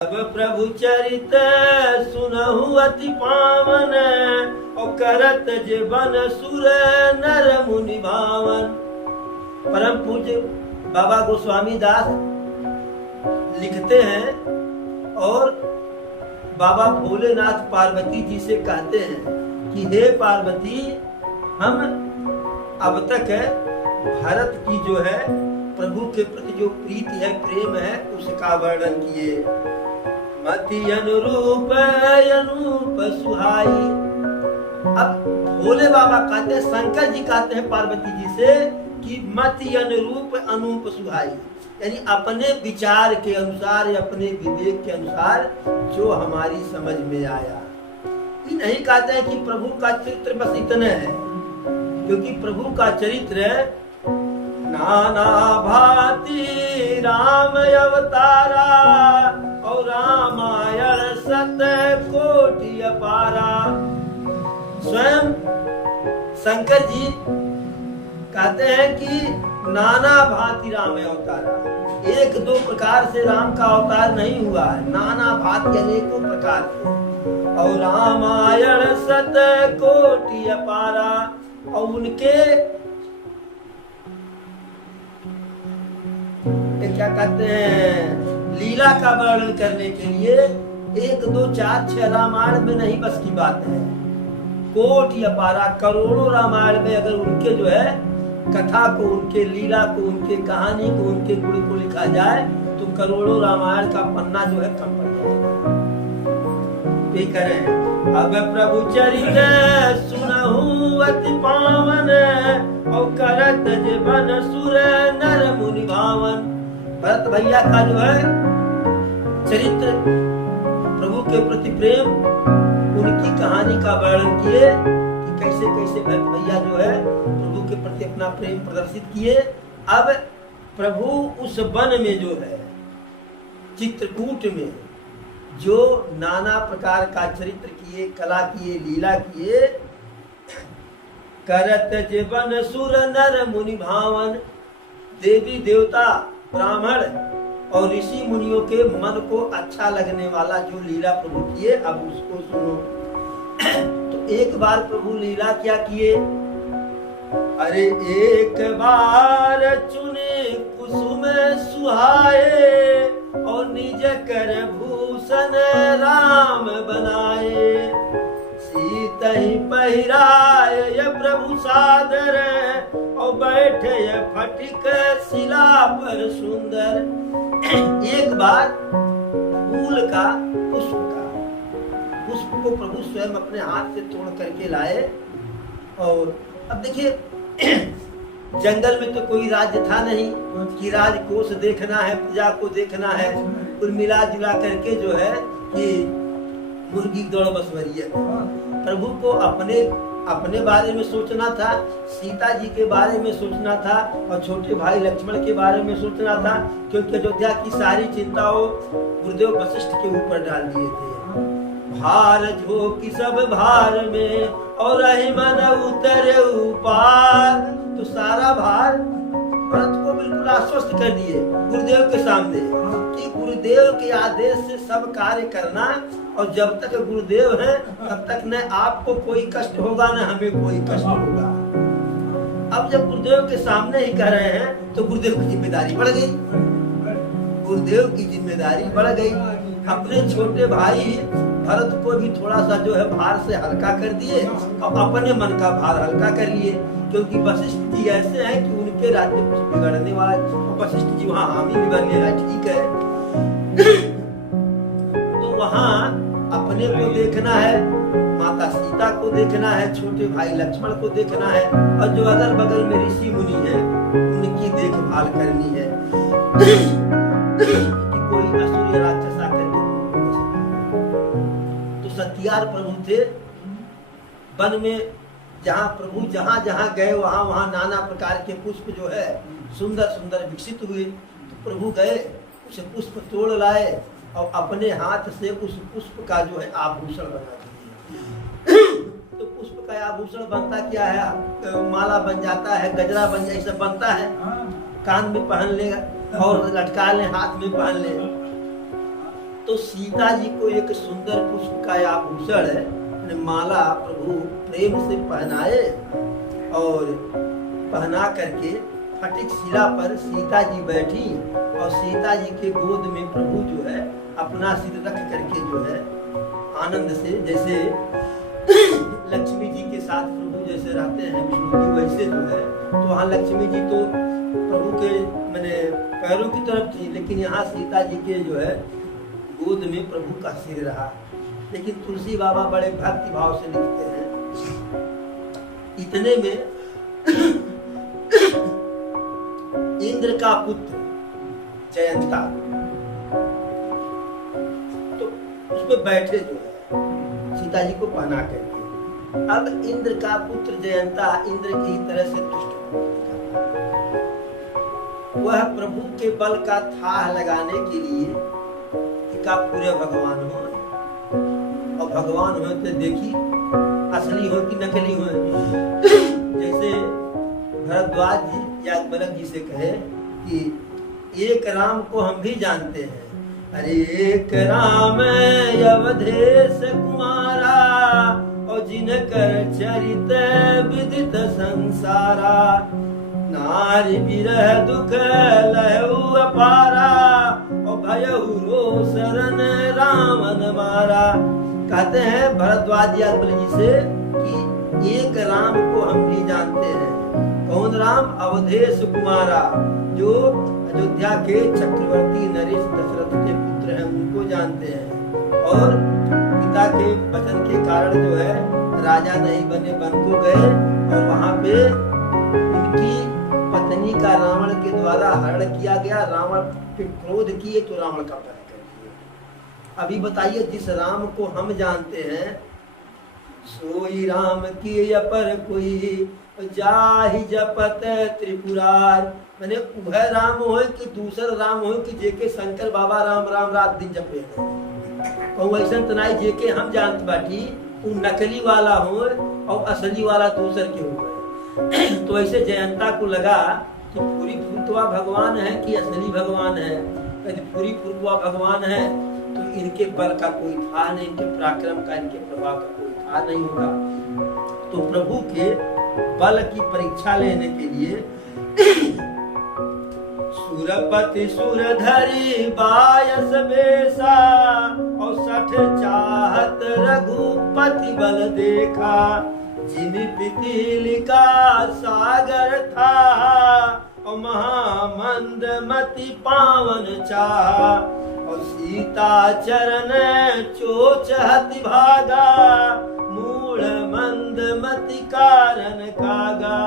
अब प्रभु चरित सुनहु अति पावन, और करत जीवन सुर नर मुनि भावन। परम पूज्य बाबा गोस्वामी दास लिखते हैं और बाबा भोलेनाथ पार्वती जी से कहते हैं कि हे पार्वती, हम अब तक भरत की जो है प्रभु के प्रति जो प्रीति है, प्रेम है, उसका वर्णन किए। मति अनुरूप अनूप सुहाई। अब भोले बाबा कहते हैं, शंकर जी कहते हैं पार्वती जी से कि मति अनुरूप अनूप सुहाई, यानी अपने विचार के अनुसार या अपने विवेक के अनुसार जो हमारी समझ में आया। ये नहीं कहते हैं कि प्रभु का चरित्र बस इतना है, क्योंकि प्रभु का चरित्र नाना भांति राम अवतारा, और रामायण सत कोटि अपारा। स्वयं शंकर जी कहते हैं कि नाना भांति राम अवतारा, एक दो प्रकार से राम का अवतार नहीं हुआ है, नाना भांति अनेकों प्रकार से। और रामायण सत कोटि अपारा, और उनके क्या कहते हैं, लीला का वर्णन करने के लिए एक दो चार छह रामायण में नहीं बस की बात है, कोटि अपारा, करोड़ों रामायण में अगर उनके जो है कथा को, उनके लीला को, उनके कहानी को, उनके गुण को लिखा जाए तो करोड़ों रामायण का पन्ना जो है कम पड़ जाएगा। ये करें अब प्रभु चरित सुनहु अति पावन, और करत जीवन सुर नर मुनि भावन। भरत भैया का जो है चरित्र, प्रभु के प्रति प्रेम, उनकी कहानी का वर्णन किए कि कैसे कैसे भरत भैया जो है प्रभु के प्रति अपना प्रेम प्रदर्शित किए। अब प्रभु उस वन में जो है चित्रकूट में जो नाना प्रकार का चरित्र किए, कला किए, लीला किए, करत जीवन सुर नर मुनि भावन। देवी देवता, ब्राह्मण और ऋषि मुनियों के मन को अच्छा लगने वाला जो लीला प्रभु किए, अब उसको सुनो। तो एक बार प्रभु लीला क्या किए, अरे एक बार चुने कुसुम सुहाए, और निज कर भूषण राम बनाए। सीता ही पहिराए ये प्रभु सादर, और बैठे ये फटिक शिला पर सुंदर। एक बार फूल का, पुष्प को प्रभु स्वयं अपने हाथ से तोड़ करके लाए। और अब देखिए जंगल में तो कोई राज्य था नहीं कि राजकोष देखना है, प्रजा को देखना है, कुल मिला जुला करके जो है कि मुर्गी दौड़ बसवरिया। प्रभु को अपने बारे में सोचना था, सीता जी के बारे में सोचना था, और छोटे भाई लक्ष्मण के बारे में सोचना था, क्योंकि अयोध्या की सारी चिंताओं गुरुदेव वशिष्ठ के ऊपर डाल दिए थे। भार झोंकी सब भार में, और रही मन उतरे ऊपर। तो सारा भार भरत को बिल्कुल आश्वस्त कर दिए गुरुदेव के सामने कि गुरुदेव के आदेश से सब कार्य करना, और जब तक गुरुदेव हैं तब तक न आपको कोई कष्ट होगा न हमें कोई कष्ट होगा। अब जब गुरुदेव के सामने ही कह रहे हैं तो गुरुदेव की जिम्मेदारी बढ़ गई, गुरुदेव की जिम्मेदारी बढ़ गई। अपने छोटे भाई भरत को भी थोड़ा सा जो है भार से हल्का कर दिए, और अपने मन का भार हल्का कर लिए, क्योंकि वशिष्ठ जी ऐसे हैं कि उनके राज्य कुछ बिगड़ने वाला, वशिष्ठ जी वहाँ हामी भी बन गए, ठीक है। तो वहाँ अपने को देखना है, माता सीता को देखना है, छोटे भाई लक्ष्मण को देखना है, और जो अगल बगल में ऋषि मुनि है उनकी देखभाल करनी है कि कोई असुर राक्षस आकर के। तो सत्यार प्रभु थे वन में, जहाँ प्रभु जहाँ जहाँ गए वहाँ वहाँ नाना प्रकार के पुष्प जो है सुंदर सुंदर विकसित हुए। तो प्रभु गए, उसे पुष्प तोड़ लाए, और अपने हाथ से उस पुष्प का जो है आभूषण बना दिए। तो पुष्प का आभूषण बनता क्या है, माला बन जाता है, गजरा बन जाए, सब बनता है, कान में पहन लेगा और लटका ले, हाथ में पहन ले। तो सीता जी को एक सुंदर पुष्प का आभूषण माला प्रभु प्रेम से पहनाए और पहना करके फटिक शिला पर सीता जी बैठी और सीता जी के गोद में प्रभु जो है अपना सिर रख करके जो है आनंद से, जैसे लक्ष्मी जी के साथ प्रभु जैसे रहते हैं विष्णु जी, वैसे जो है तो वहाँ लक्ष्मी जी तो प्रभु के मैंने पैरों की तरफ थी, लेकिन यहाँ सीता जी के जो है गोद में प्रभु का सिर रहा। लेकिन तुलसी बाबा बड़े भक्ति भाव से लिखते हैं, इतने में इंद्र का पुत्र जयंता तो उसमें बैठे जो है सीता जी को पहना करके। अब इंद्र का पुत्र जयंता इंद्र की तरह से दुष्ट, वह प्रभु के बल का थाह लगाने के लिए का पूरे भगवान हो, और भगवान हो तो देखी असली हो कि नकली हो। जैसे भरद्वाज जी या बलक जी से कहे कि एक राम को हम भी जानते हैं, अरे एक राम अवधेश कुमारा और जिनकर चरित विदित संसारा, नारी विरह दुख लहु अपारा और भयहु रोसरन रावण मारा। कहते हैं भरद्वाज जी से कि एक राम को हम भी जानते हैं। कौन राम? अवधेश कुमारा, जो अयोध्या के चक्रवर्ती नरेश दशरथ के पुत्र हैं, उनको जानते हैं। और पिता के वचन के कारण जो है राजा नहीं बने, वन को गए और वहां पे उनकी पत्नी का रावण के द्वारा हरण किया गया। रावण पे क्रोध किए तो रावण का वध कर दिया। अभी बताइए, जिस राम को हम जानते हैं सोई राम की अपर कोई जाहि जपत त्रिपुरार। मैंने वह राम हो कि दूसरा राम हो कि जेके शंकर बाबा राम राम रात दिन जपे तो वैसा तनाई जेके हम जानते बाटी वो नकली वाला हो और असली वाला दूसर के हो। तो ऐसे जयंता को लगा कि पूरी फुलतवा भगवान है कि असली भगवान है। यदि पूरी फुलतवा भगवान है तो इनके बल का कोई था नहीं, इनके पराक्रम का, इनके प्रभाव का कोई था नहीं होगा। तो प्रभु के बल की परीक्षा लेने के लिए सुरपति सुरधरी बायस बेसा और 60 चाहत रघुपति बल देखा। जिन पिपीलिका सागर था और महामंद मति पावन चाहा और सीता चरण चोचहति भागा मूढ़ मंद मति कारण कागा।